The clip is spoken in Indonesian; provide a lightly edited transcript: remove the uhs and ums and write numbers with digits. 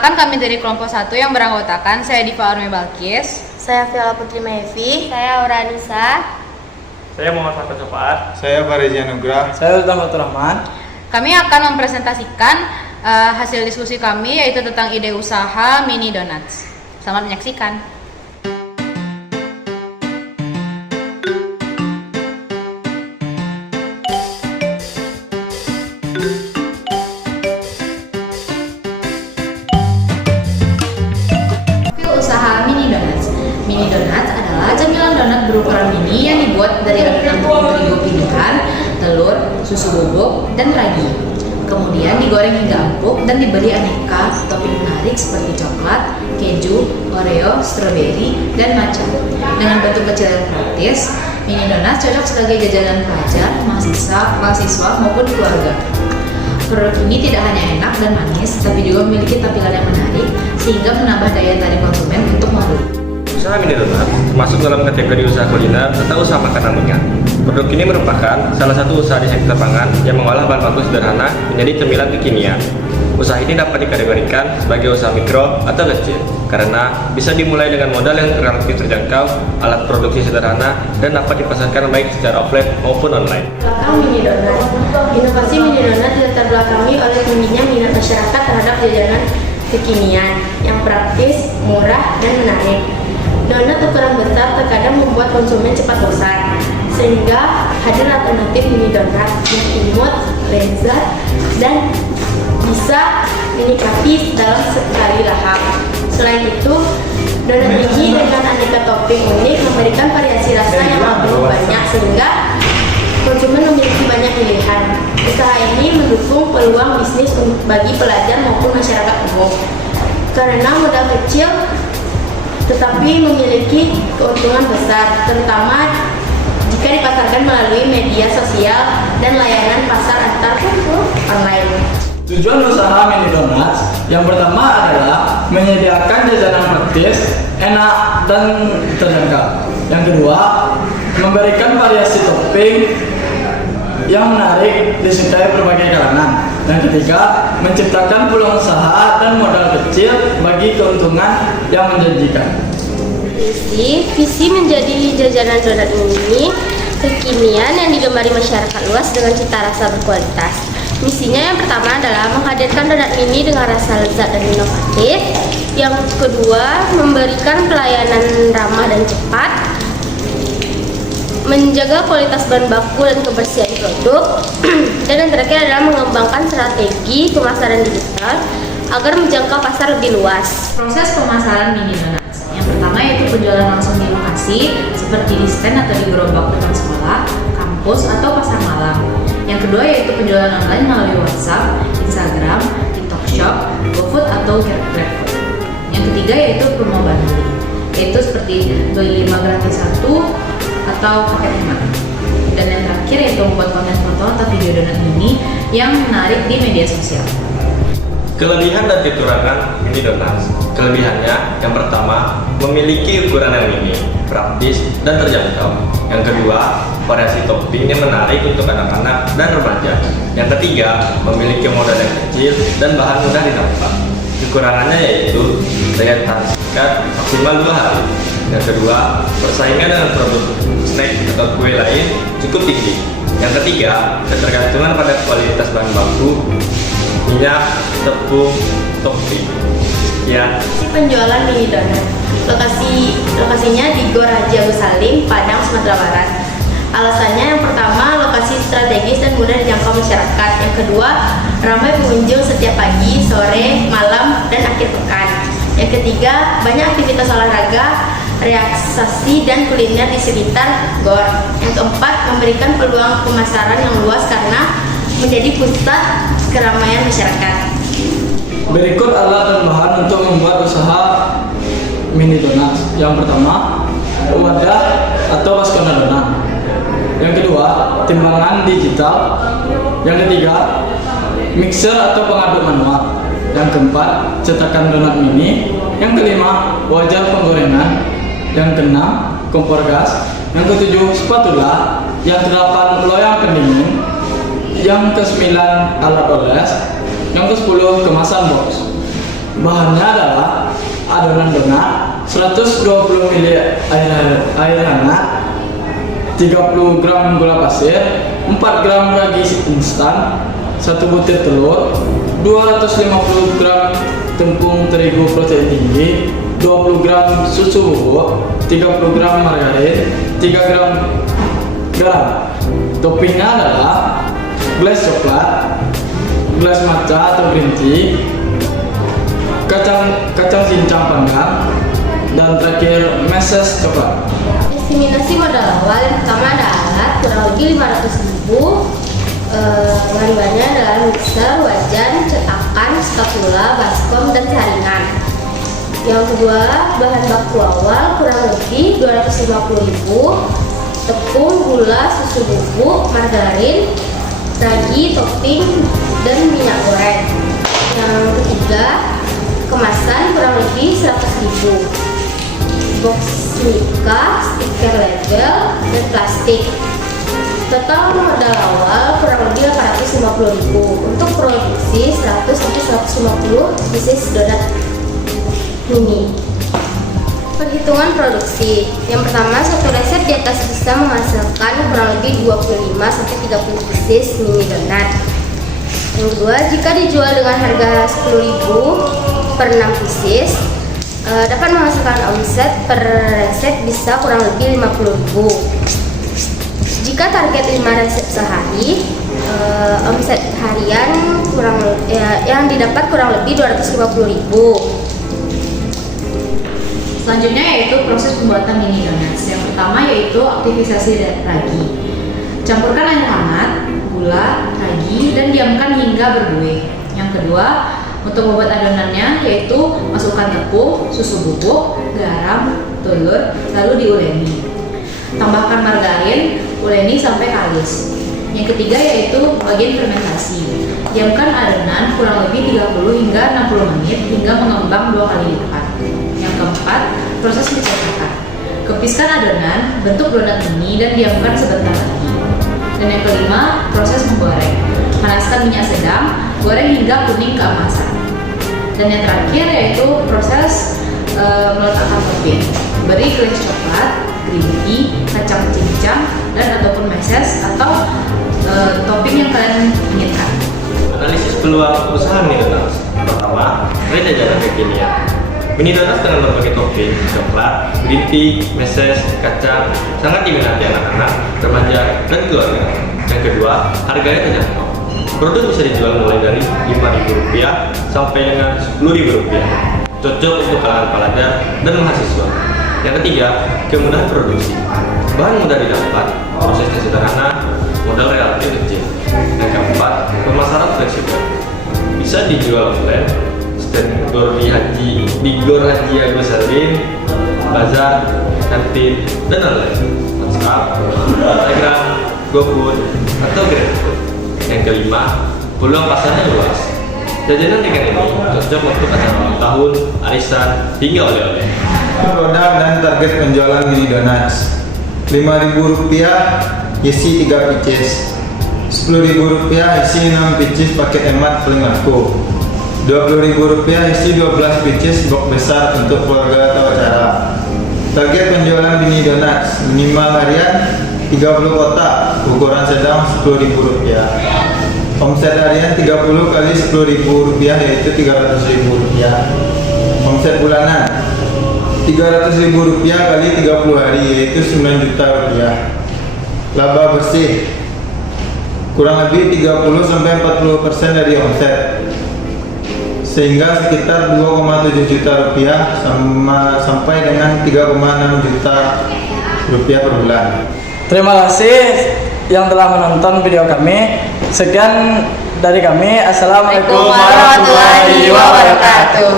Perkenalkan, kami dari kelompok 1 yang beranggotakan saya Diva Armi Balkis, saya Viola Putri Maevi, saya Aura Anissa, saya Muhammad Fatur Sopat, saya Farizi Anugrah, saya Ultam Rahman. Kami akan mempresentasikan hasil diskusi kami, yaitu tentang ide usaha mini donuts. Selamat menyaksikan. Usaha mini donuts. Mini donuts adalah camilan donat berukuran mini yang dibuat dari adonan tepung terigu pilihan, telur, susu bubuk, dan ragi. Kemudian digoreng hingga empuk dan diberi aneka topping menarik seperti coklat, keju, oreo, stroberi, dan matcha. Dengan bentuk kecil dan praktis, mini donuts cocok sebagai jajanan pelajar, mahasiswa maupun keluarga. Produk ini tidak hanya enak dan manis, tapi juga memiliki tampilan yang menarik, sehingga menambah daya tarik konsumen untuk membeli. Usaha mini donat masuk dalam kategori usaha kuliner atau usaha makanan ringan. Produk ini merupakan salah satu usaha di sektor pangan yang mengolah bahan baku sederhana menjadi cemilan kekinian. Usaha ini dapat dikategorikan sebagai usaha mikro atau kecil karena bisa dimulai dengan modal yang relatif terjangkau, alat produksi sederhana, dan dapat dipasarkan baik secara offline maupun online. Belakang mini donat. Inovasi mini donat dilatar belakangi oleh tingginya minat masyarakat terhadap jajanan kekinian yang praktis, murah, dan menarik. Donat ukuran besar terkadang membuat konsumen cepat bosan, sehingga hadir alternatif mini donat yang imut, lezat, dan bisa dinikmati dalam sekali lahap. Selain itu, donat ini dengan aneka topping unik memberikan variasi rasa yang lebih banyak sehingga konsumen memiliki banyak pilihan. Usaha ini mendukung peluang bisnis bagi pelajar maupun masyarakat umum karena modal kecil tetapi memiliki keuntungan besar, terutama jika dipasarkan melalui media sosial dan layanan pasar antar online. Tujuan usaha mini donuts yang pertama adalah menyediakan jajanan praktis, enak, dan terjangkau. Yang kedua, memberikan variasi topping yang menarik disukai berbagai kalangan. Yang ketiga, menciptakan peluang usaha dan modal kecil bagi keuntungan yang menjanjikan. visi menjadi jajanan donat mini kekinian yang digemari masyarakat luas dengan cita rasa berkualitas. Misinya yang pertama adalah menghadirkan donat mini dengan rasa lezat dan inovatif. Yang kedua, memberikan pelayanan ramah dan cepat, menjaga kualitas bahan baku dan kebersihan produk, dan yang terakhir adalah mengembangkan strategi pemasaran digital agar menjangkau pasar lebih luas. Proses pemasaran mini donuts. Yang pertama yaitu penjualan langsung di lokasi, seperti di stand atau di gerobak depan sekolah, kampus, atau pasar malam. Yang kedua yaitu penjualan online melalui WhatsApp, Instagram, TikTok Shop, GoFood, atau GrabFood. Yang ketiga yaitu promo bundling, yaitu seperti beli 5 gratis 1 atau paket 5. Dan yang terakhir yaitu membuat konten foto atau video donat mini yang menarik di media sosial. Kelebihan dan kekurangan mini donuts. Kelebihannya, yang pertama, memiliki ukuran yang mini, praktis, dan terjangkau. Yang kedua, variasi topping yang menarik untuk anak-anak dan remaja. Yang ketiga, memiliki modal yang kecil dan bahan mudah didapat. Kekurangannya yaitu daya tahan singkat maksimal 2 hari. Yang kedua, persaingan dengan produk snack atau kue lain cukup tinggi. Yang ketiga, ketergantungan pada kualitas bahan baku, minyak, tepung, topping. Ya. Penjualan mini donat. Lokasinya di Gor Haji Agus Salim, Padang, Sumatera Barat. Alasannya yang pertama, lokasi strategis dan mudah dijangkau masyarakat. Yang kedua, ramai pengunjung setiap pagi, sore, malam, dan akhir pekan. Yang ketiga, banyak aktivitas olahraga, relaksasi, dan kuliner di sekitar Gor. Yang keempat, memberikan peluang pemasaran yang luas karena menjadi pusat keramaian masyarakat. Berikut alat dan bahan untuk membuat usaha mini donuts. Yang pertama, wadah atau baskom adonan. Yang kedua, timbangan digital. Yang ketiga, mixer atau pengaduk manual. Yang keempat, cetakan donat mini. Yang kelima, wajan penggorengan. Yang keenam, kompor gas. Yang ketujuh, spatula. Yang kedelapan, loyang pendingin. Yang ke-9, alat oles. Yang ke-10, kemasan box. Bahannya adalah adonan donat, 120 ml air hangat, 30 gram gula pasir, 4 gram ragi instan, 1 butir telur, 250 gram tepung terigu protein tinggi, 20 gram susu bubuk, 30 gram margarin, 3 gram garam. Toppingnya adalah gelas coklat, gelas matcha atau green tea, kacang cincang panggang, dan terakhir meses coklat. Estimasi modal awal yang pertama adalah kurang lebih 500.000. Bahan-bahannya adalah mixer, wajan, cetakan, spatula, baskom, dan saringan. Yang kedua, bahan baku awal kurang lebih 250.000. Tepung, gula, susu bubuk, margarin, ragi, topping, dan minyak goreng. Yang ketiga, kemasan kurang lebih 100.000. Box mica, stiker label, dan plastik. Total modal awal kurang lebih 850.000 untuk produksi 100-150 pieces donat mini. Perhitungan produksi. Yang pertama, satu resep di atas bisa menghasilkan kurang lebih 25-30 pieces mini donat. Yang kedua, jika dijual dengan harga 10.000 per 6 pieces, dapat menghasilkan omset per resep bisa kurang lebih 50.000. Jika target 5 resep sehari, omset harian yang didapat kurang lebih 250.000. Selanjutnya yaitu proses pembuatan mini donuts. Yang pertama yaitu aktivisasi ragi. Campurkan air hangat, gula, ragi, dan diamkan hingga berbuih. Yang kedua, untuk membuat adonannya yaitu masukkan tepung, susu bubuk, garam, telur, lalu diuleni. Tambahkan margarin, uleni sampai kalis. Yang ketiga yaitu bagian fermentasi. Diamkan adonan kurang lebih 30 hingga 60 menit hingga mengembang 2 kali lipat. Yang keempat, proses pencetakan. Kepiskan adonan, bentuk donat mini dan diamkan sebentar lagi. Dan yang kelima, proses menggoreng. Panaskan minyak sedang, goreng hingga kuning keemasan. Dan yang terakhir yaitu proses meletakkan topping. Beri gelas coklat, green tea, kacang cincang, dan ataupun meses atau topping yang kalian inginkan. Analisis peluang usaha mini donuts. Pertama, tren jajanan kekinian. Mini donuts dengan berbagai topping, coklat, green tea, meses, kacang, sangat diminati anak-anak, remaja, dan keluarga. Yang kedua, harganya terjangkau. Produk bisa dijual mulai dari Rp5.000 sampai dengan Rp10.000. Cocok untuk kalangan pelajar dan mahasiswa. Yang ketiga, kemudahan produksi. Bahan mudah didapat, prosesnya sederhana, modal relatif kecil. Yang keempat, pemasaran fleksibel. Bisa dijual online, stand Gor Haji Agus Salim, bazar, kantin, dan online. WhatsApp, Telegram, GoFood, atau GrabFood. Yang kelima, peluang pasarnya luas. Jajanan dengan ini cocok untuk acara ulang tahun, arisan, hingga oleh-oleh. Produk dan target penjualan mini donuts. Rp5.000 isi 3 pieces. Rp10.000 isi 6 pieces paket hemat paling laku. Rp20.000 isi 12 pieces box besar untuk keluarga atau acara. Target penjualan mini donuts minimal harian 30 kotak, ukuran sedang Rp10.000. Omset harian 30 kali Rp10.000 yaitu Rp300.000. Omset bulanan Rp300.000 kali 30 hari yaitu Rp9 juta. Laba bersih kurang lebih 30-40% dari omset, sehingga sekitar Rp2,7 juta sampai dengan Rp3,6 juta per bulan. Terima kasih yang telah menonton video kami. Sekian dari kami. Assalamualaikum warahmatullahi wabarakatuh.